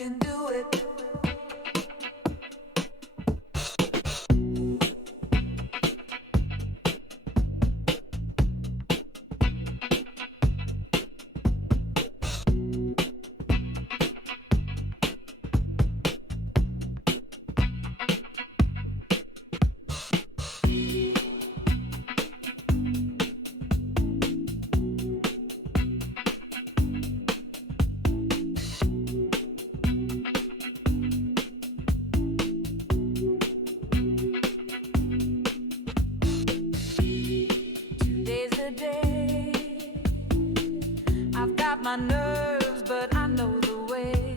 can do it. Day. I've got my nerves, but I know the way.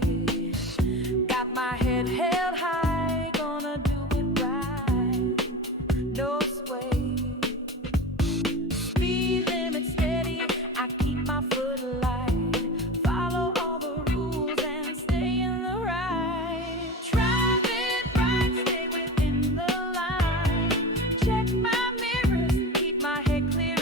Got my head held high, gonna do it right. No sway. Speed limit steady, I keep my foot light. Follow all the rules and stay in the right. Drive it right, stay within the line. Check my mirrors, keep my head clear.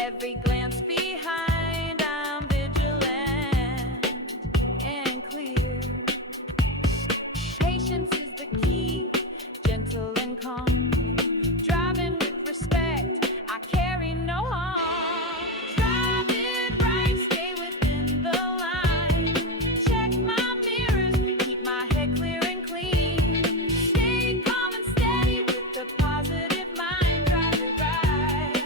Every glance behind, I'm vigilant and clear. Patience is the key, gentle and calm. Driving with respect, I carry no harm. Drive it right, stay within the line. Check my mirrors, keep my head clear and clean. Stay calm and steady with the positive mind. Drive it right,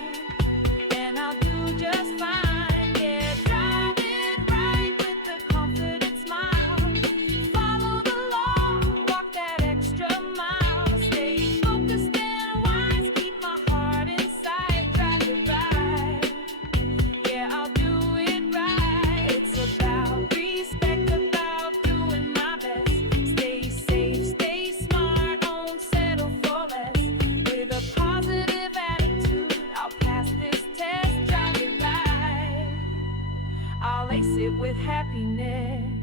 and I'll do just fine. Yeah, drive it right with the confident smile. Follow the law, walk that extra mile. Stay focused and wise, keep my heart inside. Drive it right, yeah, I'll do it right. It's about respect, about doing my best. Stay safe, stay smart, won't settle for less. With a positive attitude, I'll pass this test. Drive it right, I'll ace it with happiness.